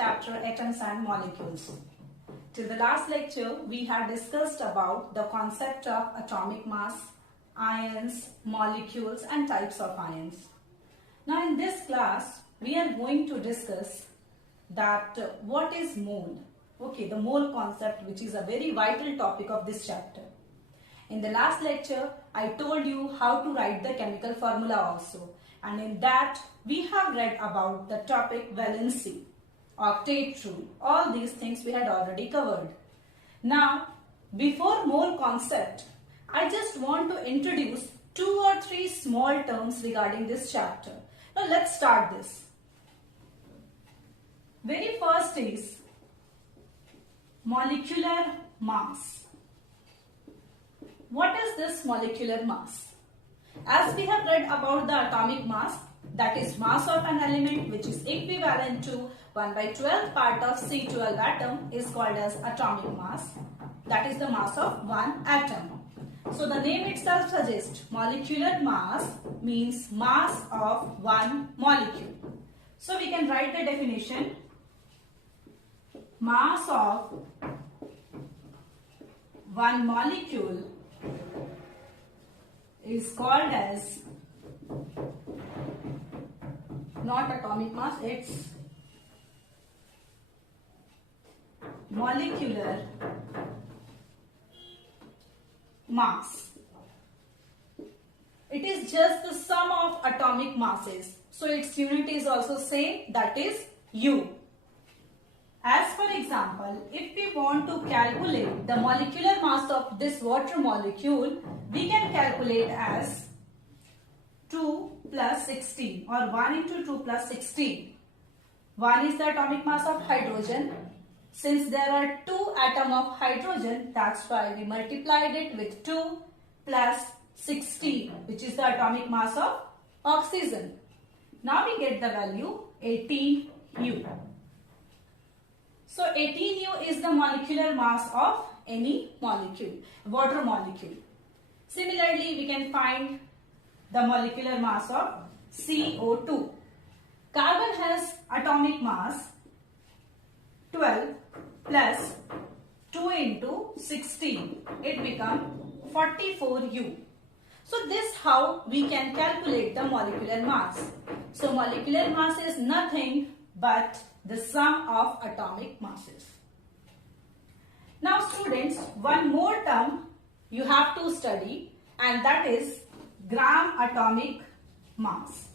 chapter Atoms and Molecules. Till the last lecture, we had discussed about the concept of atomic mass, ions, molecules and types of ions. Now in this class, we are going to discuss that what is mole. Okay, the mole concept, which is a very vital topic of this chapter. In the last lecture, I told you how to write the chemical formula also. And in that, we have read about the topic valency, octet rule. All these things we had already covered. Now, before mole concept, I just want to introduce 2 or 3 small terms regarding this chapter. Now, let's start this. Very first is molecular mass. What is this molecular mass? As we have read about the atomic mass, that is mass of an element which is equivalent to 1/12 part of C12 atom is called as atomic mass. That is the mass of one atom. So the name itself suggests molecular mass means mass of one molecule. So we can write the definition. Mass of one molecule is called as not atomic mass, it's molecular mass. It is just the sum of atomic masses. So its unit is also same, that is U. As for example, if we want to calculate the molecular mass of this water molecule, we can calculate as 2 plus 16 or 1 into 2 plus 16. 1 is the atomic mass of hydrogen. Since there are 2 atoms of hydrogen, that's why we multiplied it with 2 plus 16, which is the atomic mass of oxygen. Now we get the value 18U. So 18U is the molecular mass of any molecule, water molecule. Similarly, we can find the molecular mass of CO2. Carbon has atomic mass 12 plus 2 into 16. It becomes 44U. So this how we can calculate the molecular mass. So molecular mass is nothing but the sum of atomic masses. Now students, one more term you have to study, and that is gram atomic mass.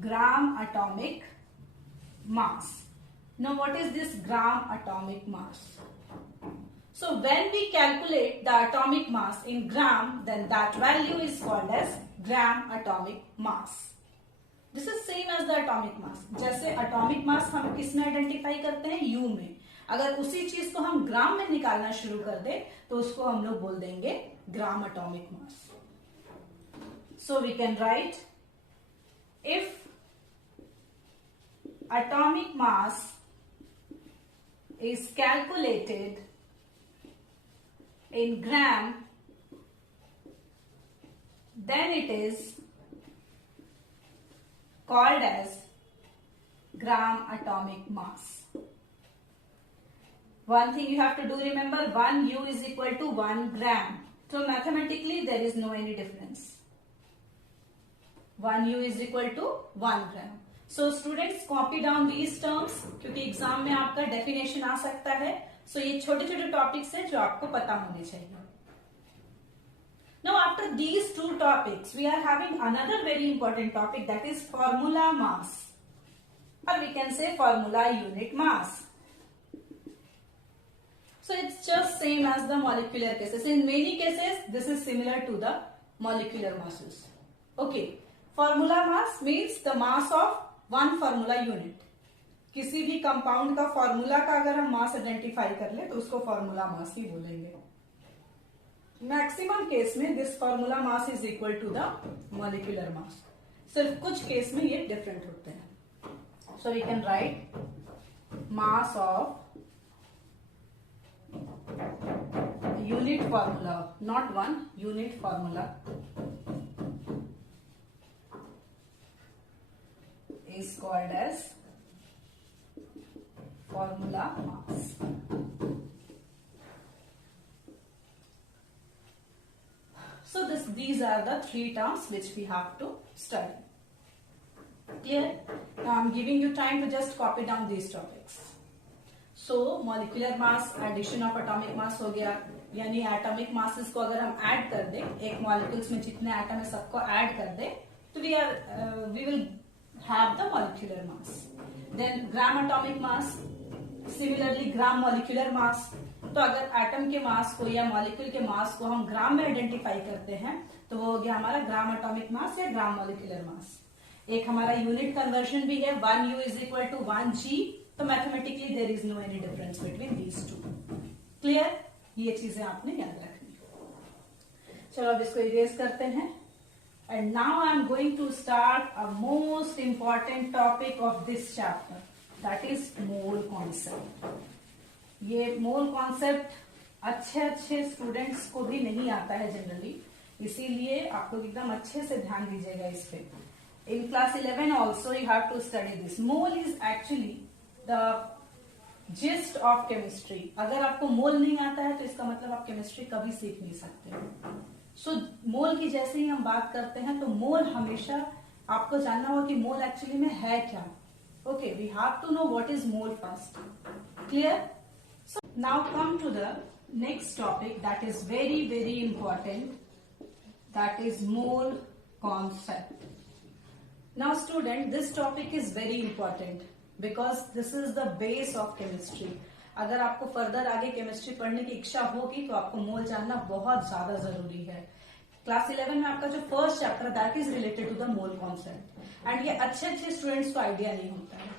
Gram atomic mass. Now what is this gram atomic mass? So when we calculate the atomic mass in gram, then that value is called as gram atomic mass. This is same as the atomic mass. जैसे atomic mass हम किसमें आइडेंटिफाई करते हैं? U में. अगर उसी चीज को हम ग्राम में निकालना शुरू कर दे तो उसको हम लोग बोल देंगे ग्राम atomic mass. So we can write, if atomic mass is calculated in gram, then it is called as gram atomic mass. One thing you have to do, remember, 1 U is equal to 1 gram. So mathematically there is no any difference. 1 U is equal to 1 gram. So students, copy down these terms क्योंकि एग्जाम में आपका डेफिनेशन आ सकता है. So ये छोटे छोटे टॉपिक्स हैं जो आपको पता होने चाहिए. Now after these 2 topics, we are having another very important topic, that is formula mass, or we can say formula unit mass. So it's just same as the molecular cases. In many cases, this is similar to the molecular masses. Okay, formula mass means the mass of one formula unit. किसी भी कंपाउंड का फॉर्मूला का अगर हम मास आइडेंटिफाई कर ले तो उसको फॉर्मूला मास ही बोलेंगे. मैक्सिमम केस में this formula mass is equal to the molecular mass. सिर्फ कुछ केस में ये डिफरेंट होते हैं. So we can write mass of unit formula, not one, unit formula is called as formula mass. So these are the three terms which we have to study. Clear? Now I'm giving you time to just copy down these topics. So molecular mass, addition of atomic mass हो गया, यानी atomic masses को अगर हम ऐड कर दें, एक मॉलिक्यूल्स में जितने एटम है सबको ऐड कर दें, तो we will have the molecular mass. Then gram atomic mass, similarly gram molecular mass. तो अगर एटम के मास को या मॉलिक्यूल के मास को हम ग्राम में आइडेंटिफाई करते हैं तो वो हो गया हमारा ग्राम एटॉमिक मास या ग्राम मॉलिक्यूलर मास. एक हमारा यूनिट कन्वर्जन भी है, 1U is equal to 1G. तो mathematically there is no any difference between these two. Clear? ये चीजें आपने याद रखनी. चलो अब इसको इरेज करते हैं. And now I am going to start a most important topic of this chapter, that is mole concept. ये मोल कॉन्सेप्ट अच्छे स्टूडेंट्स को भी नहीं आता है जनरली, इसीलिए आप लोग एकदम अच्छे से ध्यान दीजिएगा इस पे. In class 11 also you have to study this. Mole is actually the gist of chemistry. अगर आपको मोल नहीं आता है तो इसका मतलब आप केमिस्ट्री कभी सीख नहीं सकते. सो मोल की जैसे ही हम बात करते हैं तो मोल हमेशा आपको जानना होगा कि मोल एक्चुअली में है क्या. Okay, we have to know what is mole first. Clear? So now come to the next topic that is very important, that is mole concept. Now student, this topic is very important because this is the base of chemistry. अगर आपको फर्दर आगे केमिस्ट्री पढ़ने की इच्छा होगी तो आपको मोल जानना बहुत ज्यादा जरूरी है. क्लास 11 में आपका जो first chapter that is related to the mole concept, and ये अच्छे स्टूडेंट्स को आइडिया नहीं होता है.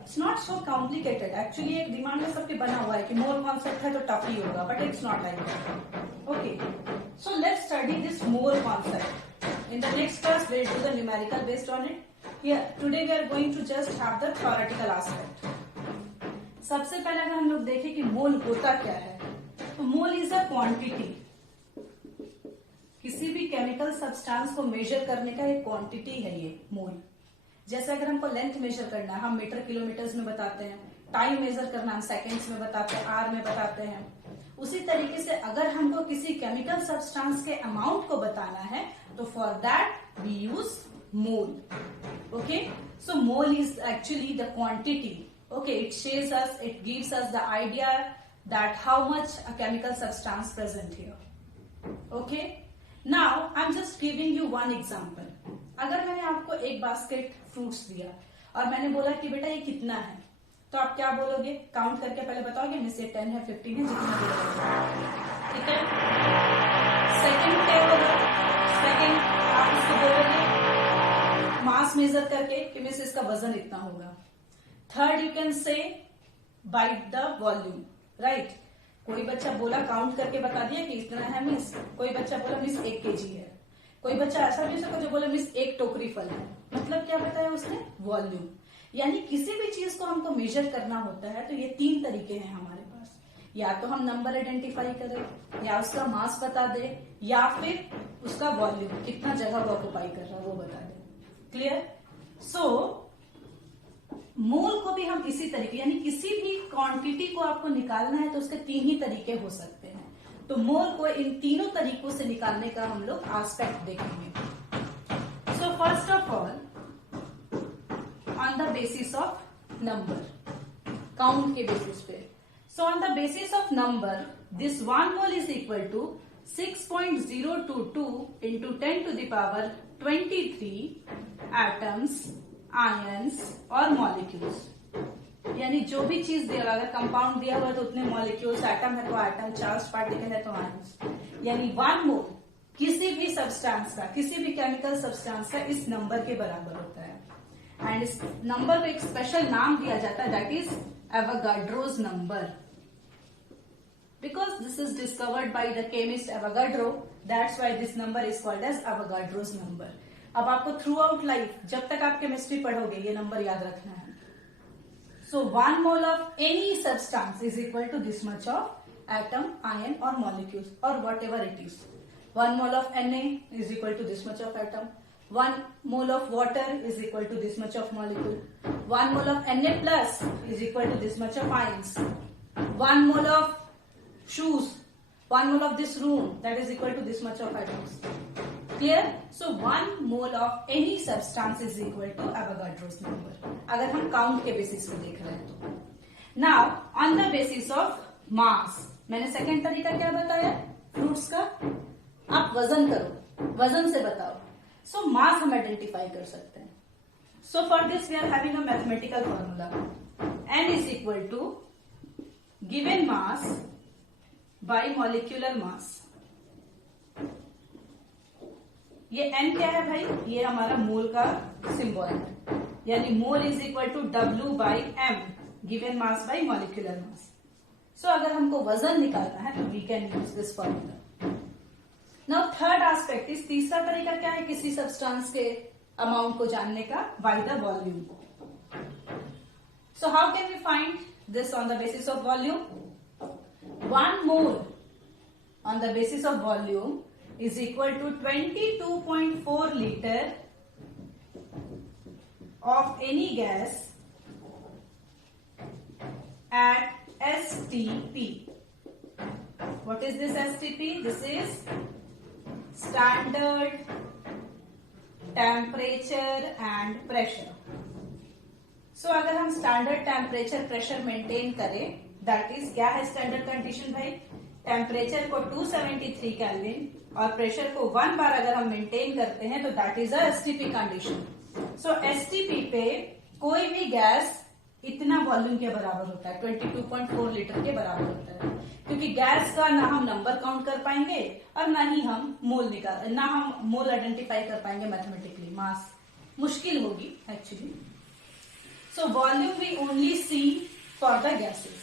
It's not so complicated. Actually एक दिमाग में सबके बना हुआ है कि मोल कॉन्सेप्ट है तो टफ ही होगा, but it's not like that. Okay, so let's study this mole concept. In the next class we will do the numerical based on it. Here today we are going to just have the theoretical aspect. सबसे पहले अगर हम लोग देखें कि मोल होता क्या है, तो मोल इज अ क्वांटिटी. किसी भी केमिकल सब्सटेंस को मेजर करने का एक क्वांटिटी है ये मोल. जैसे अगर हमको लेंथ मेजर करना है हम मीटर किलोमीटर्स में बताते हैं, टाइम मेजर करना हम सेकेंड्स में बताते हैं, आवर में बताते हैं. उसी तरीके से अगर हमको किसी केमिकल सब्सटेंस के अमाउंट को बताना है तो for that we use mole. Okay, so mole is actually the quantity. Okay, it shows us, it gives us the idea that how much a chemical substance present here. Okay, now I'm just giving you one example. अगर मैंने आपको एक basket fruits दिया और मैंने बोला कि बेटा ये कितना है, तो आप क्या बोलोगे? काउंट करके पहले बताओगे मिस ये 10 है, 15 है, जितना बोलोगे. ठीक है. सेकंड क्या होगा? सेकंड आप इसको बोलोगे मास मेजर करके कि मिस इसका वजन इतना होगा. Third you can say bye the volume. Right, कोई बच्चा बोला काउंट करके बता दिया कि इतना है मिस, कोई बच्चा बोला मिस 1 kg है, कोई बच्चा ऐसा भी सकता जो बोला मिस 1 टोकरी फल है. मतलब क्या बताया उसने? वॉल्यूम. यानी किसी भी चीज को हमको मेजर करना होता है तो ये 3 तरीके हैं हमारे पास. या तो हम नंबर आइडेंटिफाई करें, या उसका मास बता दे, या फिर उसका वॉल्यूम कितना जगह वो ऑक्युपाई कर रहा है वो बता दे. क्लियर? सो मोल को भी हम इसी तरीके, यानी किसी भी क्वांटिटी को आपको निकालना है तो उसके 3 ही तरीके हो सकते हैं. तो मोल को इन तीनों तरीकों से निकालने का हम लोग एस्पेक्ट देखेंगे. So first of all on the basis of number, count के बेसिस पे. So on the basis of number this 1 mole is equal to 6.022 into 10 to the power 23 atoms, ions और मॉलिक्यूल्स. यानी जो भी चीज दिया, अगर कंपाउंड दिया हुआ है तो उतने मॉलिक्यूल्स, एटम है तो एटम, चार्ज पार्टिकल है तो आयंस. यानी 1 मोल किसी भी सब्सटेंस का, किसी भी केमिकल सब्सटेंस का इस नंबर के बराबर होता है. एंड इस नंबर को एक स्पेशल नाम दिया जाता है, that is Avogadro's number. Because this is discovered by the chemist Avogadro, that's why this number is called as Avogadro's number. अब आपको थ्रू आउट लाइफ जब तक आप केमिस्ट्री पढ़ोगे ये नंबर याद रखना है. So 1 mole of any substance is equal to this much of atom, ion और मॉलिक्यूल्स और whatever it is. 1 mole of Na is equal to this much of atom. 1 mole of water is equal to this much of molecule. 1 mole of Na plus is equal to this much of ions. 1 mole of shoes, 1 mole of this room, that is equal to this much of atoms. Clear? So 1 mole of any substance is equal to Avogadro's number. अगर हम काउंट के basis पे देख रहे हैं तो. Now on the basis of mass, मैंने सेकेंड तरीका क्या बताया फ्रूट्स का. आप वजन करो, वजन से बताओ. सो मास हम आइडेंटिफाई कर सकते हैं. So for this we are having a mathematical formula. n is equal to given mass by molecular mass. ये n क्या है भाई? ये हमारा मोल का सिंबल है, यानी mole is equal to W by m, given mass by molecular mass. So अगर हमको वजन निकालना है तो we can use this formula. Now third aspect is, तीसरा तरीका क्या है किसी सब्सटेंस के अमाउंट को जानने का? By the volume. So how can we find this on the basis of volume? 1 mole on the basis of volume is equal to 22.4 liter of any gas at STP. What is this STP? This is standard temperature and pressure. So अगर हम standard temperature pressure maintain करें, that is क्या है standard condition भाई? टेम्परेचर को 273 केल्विन और प्रेशर को 1 बार अगर हम मेंटेन करते हैं तो that is a STP condition. सो एसटीपी पे कोई भी गैस इतना वॉल्यूम के बराबर होता है, 22.4 लीटर के बराबर होता है. क्योंकि गैस का ना हम नंबर काउंट कर पाएंगे और ना ही हम मोल आइडेंटिफाई कर पाएंगे मैथमेटिकली. मास मुश्किल होगी actually. So volume we only see for the gases.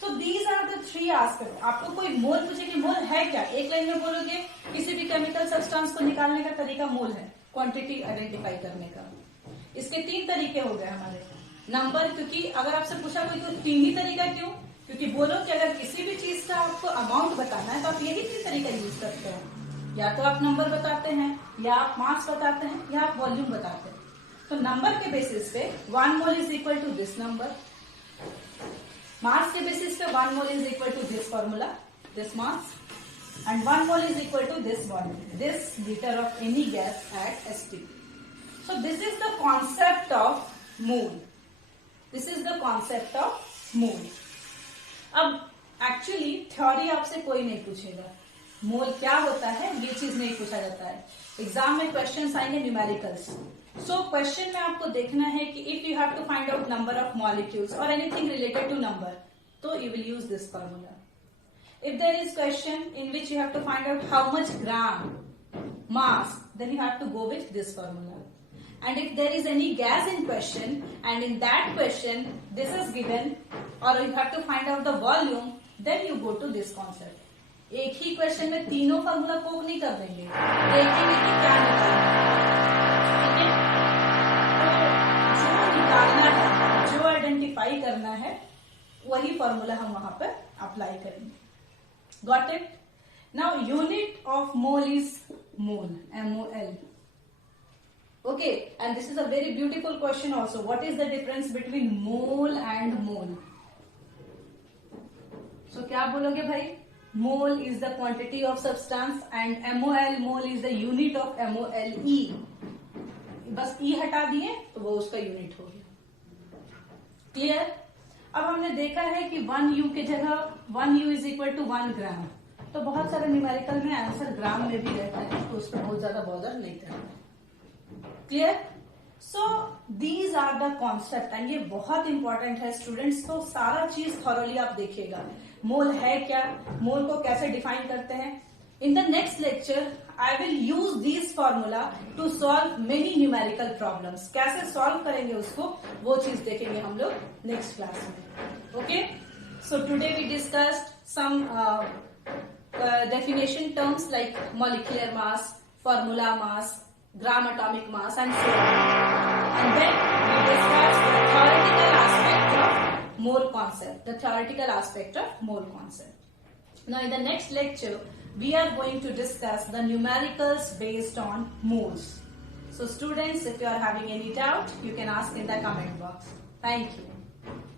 So these are the three aspects. आपको कोई मोल पूछे कि मोल है क्या, एक लाइन में बोलोगे किसी भी केमिकल सब्सटेंस को निकालने का तरीका मोल है, क्वांटिटी आइडेंटिफाई करने का. इसके 3 तरीके हो गए हमारे. नंबर, क्योंकि अगर आपसे पूछा कोई तो 3 ही तरीका क्यों? क्योंकि बोलो कि अगर किसी भी चीज का आपको अमाउंट बताना है तो आप यही 3 तरीका यूज करते हैं. या तो आप नंबर बताते हैं, या आप मास बताते हैं, या आप वॉल्यूम बताते हैं. तो नंबर के बेसिस पे 1 mole is equal to this number. Mass के बेसिस पे 1 mole is equal to this formula, this mass, and 1 mole is equal to this volume, this litre of any gas at STP. So this is the concept of mole. This is the concept of mole. अब actually theory आपसे कोई नहीं पूछेगा मोल क्या होता है, ये चीज नहीं पूछा जाता है. एग्जाम में क्वेश्चंस आएंगे न्यूमेरिकल्स. सो क्वेश्चन में आपको देखना है कि if you have to find out number of molecules और एनीथिंग रिलेटेड टू नंबर, तो you will use this formula. If there is question in which you have to find out how much gram mass, then you have to go with this formula. And if there is any gas in question and in that question this is given or you have to find out the volume, then you go to this concept. एक ही क्वेश्चन में तीनों formula Coke नहीं कर देंगे, देखेंगे कि क्या निकालना है. ठीक है, तो जो निकालना है, जो आइडेंटिफाई करना है, वही फॉर्मूला हम वहां पर अप्लाई करेंगे. Got it? Now unit of mole is mole, MOL. Okay, and this is a very beautiful question also. What is the difference between mole and mole? So क्या बोलोगे भाई? Mole is the quantity of substance and MOL, mole is the unit of MOLE. बस E हटा दिए तो वो उसका यूनिट हो गया. क्लियर? अब हमने देखा है कि 1U के जगह 1U is equal to 1 ग्राम. तो बहुत सारे न्यूमेरिकल में आंसर ग्राम में भी रहता है, तो उसको बहुत ज्यादा बॉदर नहीं करना. Clear? So these are the concept and ये बहुत इंपॉर्टेंट है स्टूडेंट्स. तो सारा चीज थॉरोली आप देखिएगा. मोल है क्या, मोल को कैसे डिफाइन करते हैं. In the next lecture I will use this formula to solve many numerical problems. कैसे सॉल्व करेंगे उसको, वो चीज देखेंगे हम लोग नेक्स्ट क्लास में. Okay, so today we discussed some definition terms like molecular mass, formula mass, gram atomic mass and so on. And then we discussed the theoretical aspect of mole concept, the theoretical aspect of mole concept. Now in the next lecture we are going to discuss the numericals based on moles. So students, if you are having any doubt, you can ask in the comment box. Thank you.